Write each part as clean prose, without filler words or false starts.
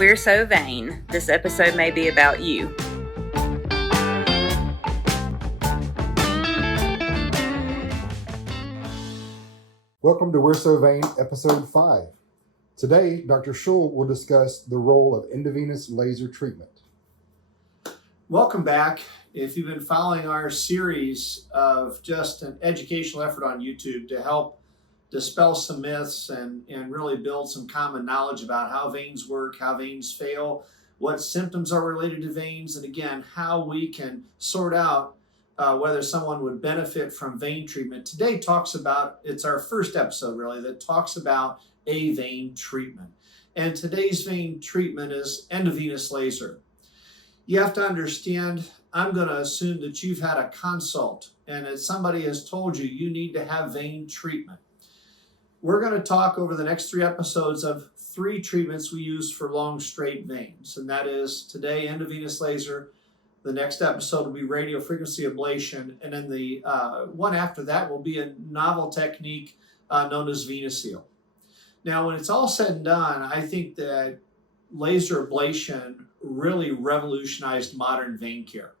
We're so vain. This episode may be about you. Welcome to We're So Vain, Episode 5. Today, Dr. Schull will discuss the role of EndoVenous laser treatment. Welcome back. If you've been following our series of just an educational effort on YouTube to help dispel some myths and really build some common knowledge about how veins work, how veins fail, what symptoms are related to veins, and again, how we can sort out whether someone would benefit from vein treatment. Today talks about, it's our first episode really, that talks about a vein treatment. And today's vein treatment is EndoVenous laser. You have to understand, I'm going to assume that you've had a consult and that somebody has told you you need to have vein treatment. We're going to talk over the next 3 episodes of 3 treatments we use for long straight veins. And that is today EndoVenous laser. The next episode will be radiofrequency ablation. And then the one after that will be a novel technique known as VenaSeal. Now, when it's all said and done, I think that laser ablation really revolutionized modern vein care.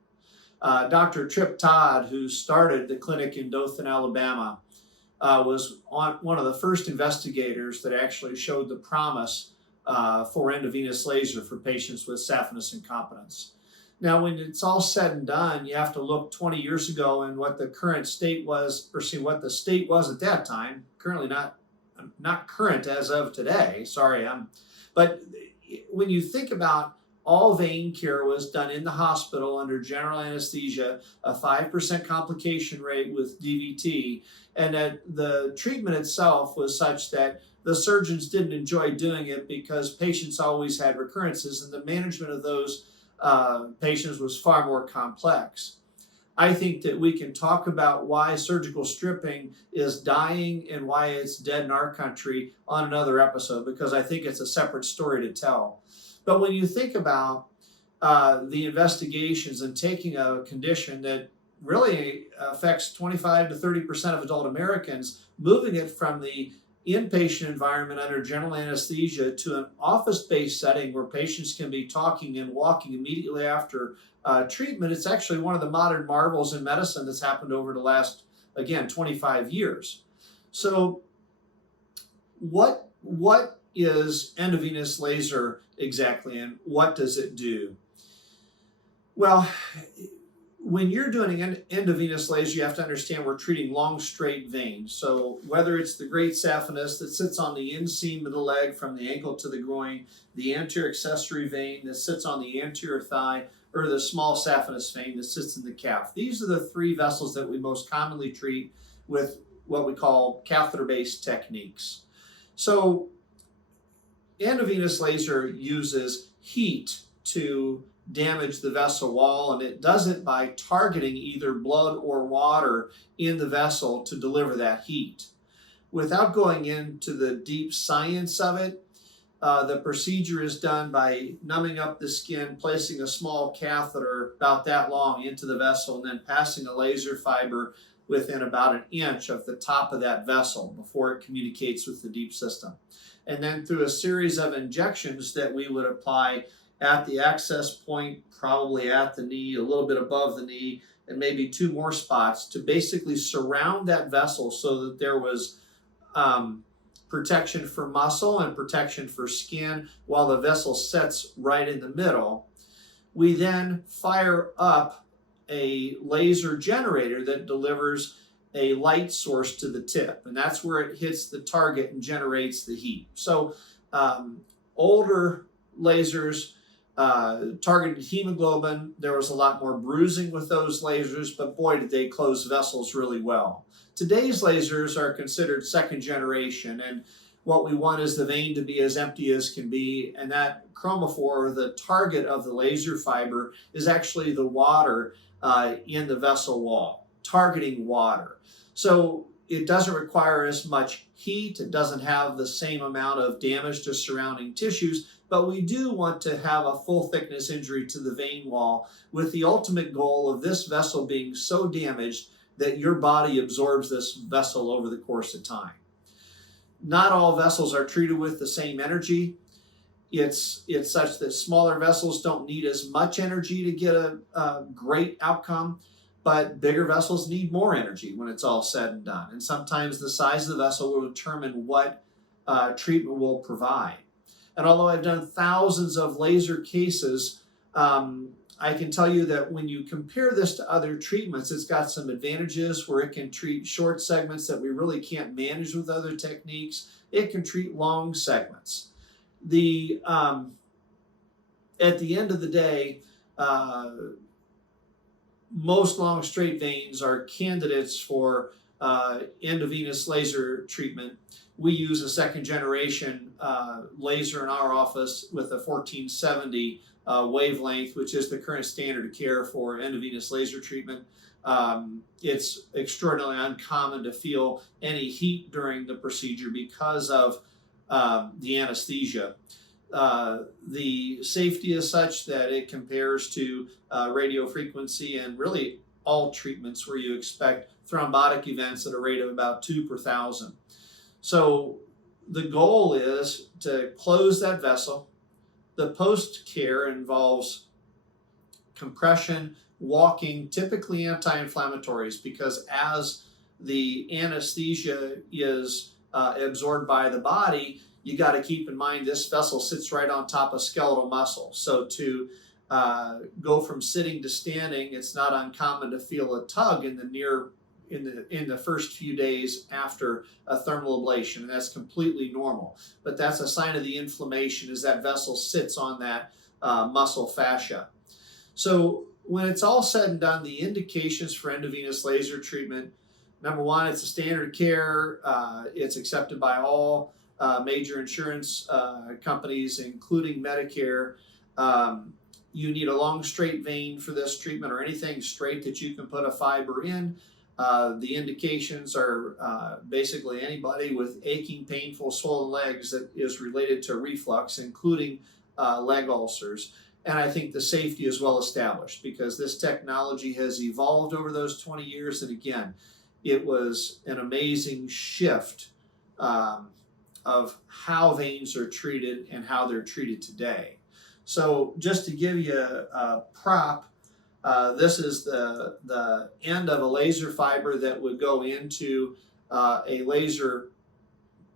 Dr. Tripp Todd, who started the clinic in Dothan, Alabama, was one of the first investigators that actually showed the promise for EndoVenous laser for patients with saphenous incompetence. Now, when it's all said and done, you have to look 20 years ago and what the current state was, or see what the state was at that time. Currently not current as of today. Sorry, but when you think about all vein care was done in the hospital under general anesthesia, a 5% complication rate with DVT, and that the treatment itself was such that the surgeons didn't enjoy doing it because patients always had recurrences, and the management of those patients was far more complex. I think that we can talk about why surgical stripping is dying and why it's dead in our country on another episode, because I think it's a separate story to tell. But when you think about the investigations and taking a condition that really affects 25 to 30% of adult Americans, moving it from the inpatient environment under general anesthesia to an office-based setting where patients can be talking and walking immediately after treatment, it's actually one of the modern marvels in medicine that's happened over the last, again, 25 years. So what is EndoVenous laser exactly, and what does it do? Well, when you're doing an EndoVenous laser, you have to understand we're treating long straight veins. So whether it's the great saphenous that sits on the inseam of the leg from the ankle to the groin, the anterior accessory vein that sits on the anterior thigh, or the small saphenous vein that sits in the calf. These are the 3 vessels that we most commonly treat with what we call catheter-based techniques. So EndoVenous laser uses heat to damage the vessel wall, and it does it by targeting either blood or water in the vessel to deliver that heat. Without going into the deep science of it, the procedure is done by numbing up the skin, placing a small catheter about that long into the vessel, and then passing a laser fiber within about an inch of the top of that vessel before it communicates with the deep system. And then through a series of injections that we would apply at the access point, probably at the knee, a little bit above the knee, and maybe 2 more spots to basically surround that vessel so that there was protection for muscle and protection for skin while the vessel sits right in the middle. We then fire up a laser generator that delivers a light source to the tip, and that's where it hits the target and generates the heat. So older lasers targeted hemoglobin. There was a lot more bruising with those lasers, but boy, did they close vessels really well. Today's lasers are considered second generation, and what we want is the vein to be as empty as can be, and that chromophore, the target of the laser fiber, is actually the water in the vessel wall, targeting water. So it doesn't require as much heat, it doesn't have the same amount of damage to surrounding tissues, but we do want to have a full thickness injury to the vein wall with the ultimate goal of this vessel being so damaged that your body absorbs this vessel over the course of time. Not all vessels are treated with the same energy, It's such that smaller vessels don't need as much energy to get a great outcome, but bigger vessels need more energy when it's all said and done. And sometimes the size of the vessel will determine what treatment will provide. And although I've done thousands of laser cases, I can tell you that when you compare this to other treatments, it's got some advantages where it can treat short segments that we really can't manage with other techniques. It can treat long segments. At the end of the day, most long straight veins are candidates for EndoVenous laser treatment. We use a second generation laser in our office with a 1470 wavelength, which is the current standard of care for EndoVenous laser treatment. It's extraordinarily uncommon to feel any heat during the procedure because of the anesthesia. The safety is such that it compares to radio frequency and really all treatments where you expect thrombotic events at a rate of about 2 per 1,000. So the goal is to close that vessel. The post-care involves compression, walking, typically anti-inflammatories, because as the anesthesia is absorbed by the body, you got to keep in mind this vessel sits right on top of skeletal muscle. So to go from sitting to standing, it's not uncommon to feel a tug in the first few days after a thermal ablation, and that's completely normal. But that's a sign of the inflammation as that vessel sits on that muscle fascia. So when it's all said and done, the indications for EndoVenous laser treatment: number one, it's a standard care. It's accepted by all major insurance companies, including Medicare. You need a long straight vein for this treatment, or anything straight that you can put a fiber in. The indications are basically anybody with aching, painful, swollen legs that is related to reflux, including leg ulcers. And I think the safety is well established because this technology has evolved over those 20 years. And again, it was an amazing shift of how veins are treated and how they're treated today. So just to give you a prop, this is the end of a laser fiber that would go into a laser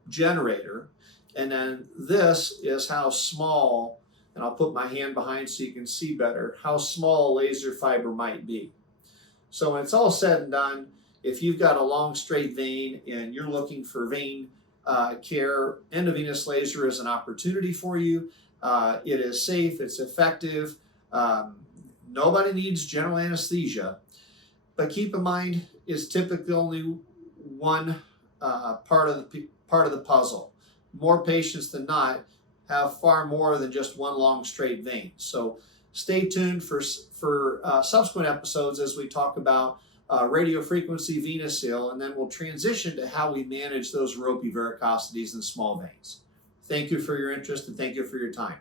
generator. And then this is how small, and I'll put my hand behind so you can see better, how small a laser fiber might be. So when it's all said and done, if you've got a long straight vein and you're looking for vein care, EndoVenous laser is an opportunity for you. It is safe, it's effective. Nobody needs general anesthesia, but keep in mind it's typically only one part of the puzzle. More patients than not have far more than just one long straight vein. So stay tuned for subsequent episodes as we talk about radiofrequency venous seal, and then we'll transition to how we manage those ropey varicosities and small veins. Thank you for your interest and thank you for your time.